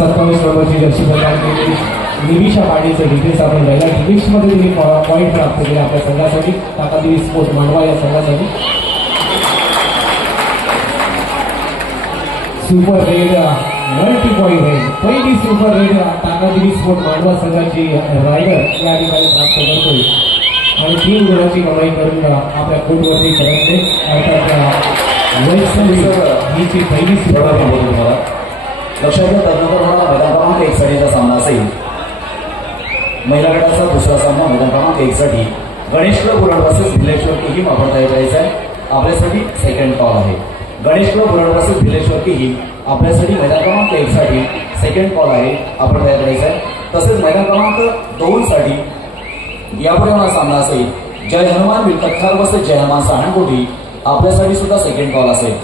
27 नंबरची जर्सी प्रदान केली निमिषा पाडीचं डिफेन्स आपण पहिल्या डिफेन्समध्ये तिने पॉईंट प्राप्त केले आपल्या संघासाठी ताकादेवी स्पोर्ट मांडवा या संघासाठी. Super red multi point red पहिली सुपर रेड ताकादेवी स्पोर्ट मांडवा संघाची रायडर या ठिकाणी प्राप्त करतोय आणि 3 गुणांची कमाई करून आपल्या कोर्टवरती करते. अर्थात ही पहिली सुपर रेड लक्षात घ्या. तदनंतर मला मैदान क्रमांक 1 साठीचा सामना असेल. महिला गटाचा दुसरा सामना मैदान क्रमांक 1 साठी गणेश क्लब बुलढाणा वर्सेस भिलेश्वर किहीम आपण तयार करायचा आहे. आपल्यासाठी सेकंड कॉल आहे. गणेश क्लब बुलढाणा वर्सेस भिलेश्वर किहीम आपल्यासाठी मैदान क्रमांक 1 साठी सेकंड कॉल आहे आपण तयार करायचा आहे. तसेच मैदान क्रमांक 2 साठी यापुढे मला सामना असेल. जय हनुमान विलकटकार वर्सेस जय हनुमान सहाणकोटी आपल्यासाठी सुद्धा सेकंड कॉल असेल.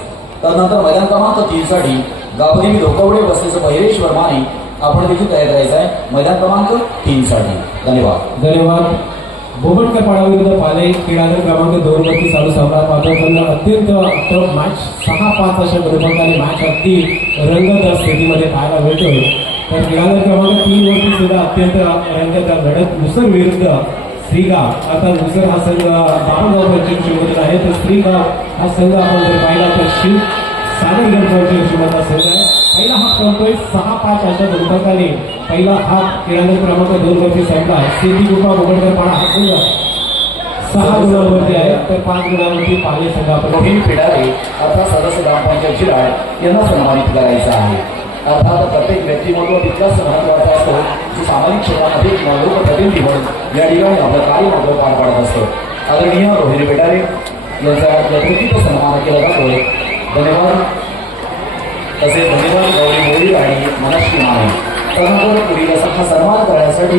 त्यानंतर मैदान क्रमांक 3 साठी गावदेवी धोकवडे बसलेचं बहिरेश्वर माने आपण देखील तयार करायचं आहे मैदान क्रमांक 3 साठी. धन्यवाद. धन्यवाद. बोबटकर विरुद्ध पाले क्रीडांगण क्रमांक 2 वरती चालू सामना पाहतो. अत्यंत टफ मॅच 6-5 अशा गणपताने मॅच अगदी रंगतदार स्थितीमध्ये पाहायला मिळतोय. तर क्रीडांगण क्रमांक 3 वरती सुद्धा अत्यंत रंगतदार लढत मुसर विरुद्ध श्रीगाव. आता मुसर हा संघ बाळगाव पंचायत आहे तर श्रीगाव हा संघ आपण जर पाहिला तर शिव सागरगड पंचायत संघ आहे. पहिला हाफ संपतोय 6-5 अशा गणपताने पहिला हाफ क्रीडांगण क्रमांक 2 वरती संपला. सिद्धी कृपा बोबटकर हा संघ 6 गुणांवरती आहे तर 5 गुणांवरती पाले संघ आपण पिढारे अर्थात सदस्य ग्रामपंचायत शिराळ यांना सन्मानित करायचं आहे. अर्थात प्रत्येक व्यक्तिमत्व तितकाच महत्वाचा असतो की सामाजिक क्षेत्रामध्ये लोकप्रतिनिधी म्हणून या ठिकाणी आपलं कार्य मात्र पार पाडत असतो. आदरणीय रोहिणी पिढारे यांचा यथोचित सन्मान केला जातोय. धन्यवाद. तसेच धन्यवाद गौरी मोदी आणि मनश्री माने. त्यानंतर पुढील असा सन्मान करण्यासाठी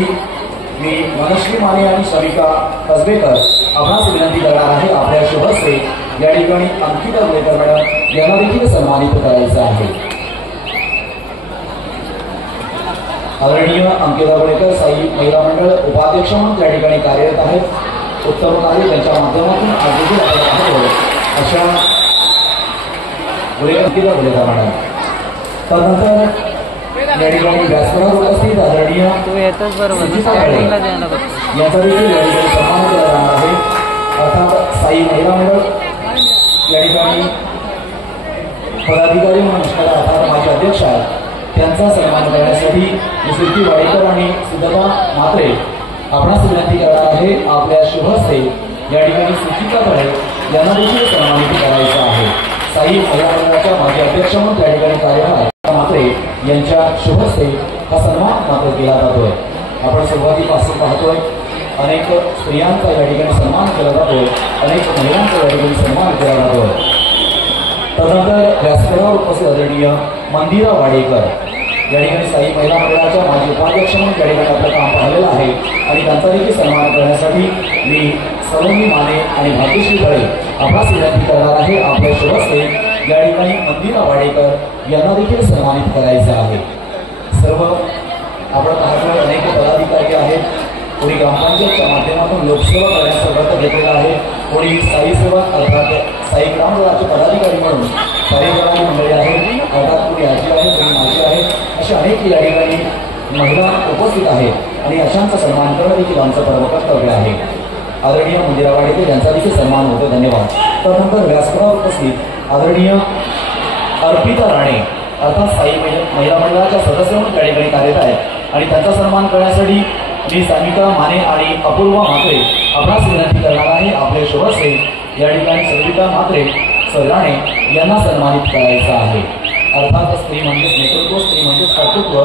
मी मनश्री माने आणि शमिका कसबेकर आपणास विनंती करणार आहे. आपल्या शुभ हस्ते या ठिकाणी अंकिता गुलेकर मॅडम यांना देखील सन्मानित करायचं आहे. आदरणीय अंकिता गुलेकर साई महिला मंडळ उपाध्यक्ष म्हणून त्या ठिकाणी कार्यरत आहेत. उत्तम कार्य त्यांच्या माध्यमातून आयोजित अशा अंकिता गुलेकर मॅडम. त्यानंतर या ठिकाणी व्यासपीठावर उपस्थित आदरणीय यांचा देखील या ठिकाणी सन्मान केला जाणार आहे. अर्थात साई महिला मंडळ या ठिकाणी पदाधिकारी म्हणून असणारा अर्थात माझे अध्यक्ष आहेत त्यांचा सन्मान करण्यासाठी कीर्ती वाडेकर आणि सिद्धता म्हात्रे आपणास विनंती करणार आहे. आपल्या शुभ हस्ते या ठिकाणी सुचिता तळे यांना देखील सन्मानित करायचं आहे. साई महिला मंडळाच्या माजी अध्यक्ष म्हणून त्या ठिकाणी कार्यरत म्हात्रे यांच्या शुभ हस्ते हा सन्मान मात्र केला जातोय. आपण सुरुवातीपासून पाहतोय अनेक स्त्रियांचा या ठिकाणी सन्मान केला जातोय. अनेक महिलांचा या ठिकाणी सन्मान केला जातोय. त्यानंतर व्यासपीठावर उपस्थित आदरणीय मंदिरा वाडेकर या ठिकाणी साई महिला मंडळाच्या माजी उपाध्यक्ष म्हणून त्या ठिकाणी आपलं काम पाहिलेलं आहे आणि त्यांचा देखील सन्मान करण्यासाठी मी सलोनी माने आणि भाग्यश्री तळे आपणास विनंती करणार आहे. आपल्या शुभ हस्ते या ठिकाणी मंदिरा वाडेकर यांना देखील सन्मानित करायचं आहे. सर्व आपण पाहतो अनेक पदाधिकारी आहेत. कोणी ग्रामपंचायतच्या माध्यमातून लोकसेवा करण्याचा व्रत घेतलेला आहे. कोणी स्थायी सेवा अर्थात स्थायी ग्रामसभाचे पदाधिकारी म्हणून कार्यक्रमाची मंडळी आहेत. अर्थात कोणी आजी आहे कोणी माजी आहे असे अनेक या ठिकाणी महिला उपस्थित आहेत आणि अशांचा सन्मान करणं देखील आमचं परम कर्तव्य आहे. आदरणीय मंदिरा वाडेकर यांचा देखील सन्मान होतो. धन्यवाद. त्यानंतर व्यासपीठावर उपस्थित आदरणीय अर्पिता राणे अर्थात स्थायी महिला मंडळाच्या सदस्य म्हणून त्या ठिकाणी कार्यरत आहेत आणि त्यांचा सन्मान करण्यासाठी मी सामिका माने आणि अपूर्वा म्हात्रे आपणास विनंती करणार आहे. आपले शुभ हस्ते या ठिकाणी संगीता म्हात्रे राणे यांना सन्मानित करायचं आहे. अर्थात स्त्री म्हणजेच नेतृत्व, स्त्री म्हणजेच कर्तृत्व.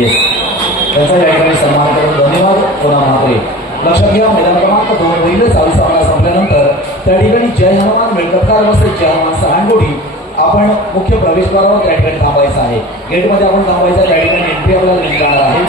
येस त्यांचा या ठिकाणी सन्मान करून धन्यवाद पुन्हा म्हात्रे. लक्षात घ्या मैदान क्रमांक 2 वरील चालू सामना संपल्यानंतर त्या ठिकाणी जय हनुमान मिळकतकार वर्सेस जय हनुमान सहाणकोटी आपण मुख्य प्रवेशद्वारावर त्या ठिकाणी थांबायचं आहे. गेटमध्ये आपण थांबायचं त्या ठिकाणी एंट्री आपल्याला दिली जाणार आहे.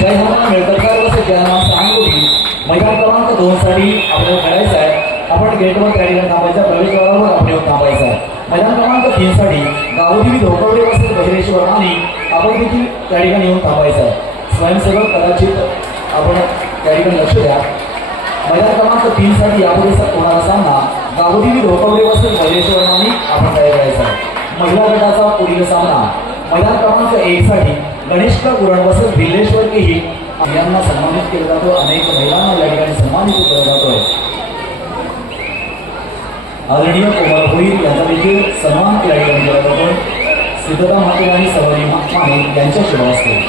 जय हनुमान मिळकतकार वर्सेस जय हनुमान सहाणकोटी मैदान क्रमांक 2 साठी आपल्याला करायचं आहे. आपण गेटवर त्या ठिकाणी थांबायचं प्रवेशद्वारावर आपण येऊन थांबायचं आहे. मैदान क्रमांक 3 साठी गावदेवी धोकवडे वर्सेस बहिरेश्वर माने आपण देखील त्या ठिकाणी येऊन थांबायचं आहे. स्वयंसेवक कदाचित आपण त्या ठिकाणी लक्ष द्या. मैदान क्रमांक 3 साठी यापुढे होणारा सामना गावदेवी धोकवडे वर्सेस बहिरेश्वर माने आपण तयार करायचा आहे. महिला गटाचा पुढील सामना मैदान क्रमांक 1 साठी गणेश क्लब उरण वर्सेस भिल्लेश्वर केही यांना सन्मानित केलं जातो. अनेक महिलांना या ठिकाणी सन्मानित केलं जातोय. आदरणीय कोमल भोईर यांचा देखील सन्मान या ठिकाणी केला जातोय. सिद्धता म्हात्रे आणि सवारी माने यांच्या शुभ असते.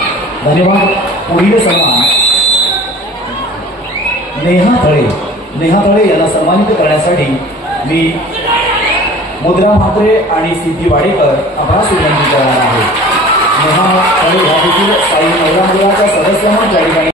धन्यवाद. पुढील सन्मान नेहा तळे यांना सन्मानित करण्यासाठी मी मुद्रा म्हात्रे आणि सिद्धी वाडेकर आपणास विनंती करणार आहे. नेहा तळे ह्या देखील काही महिला मंडळाच्या सदस्य म्हणून या ठिकाणी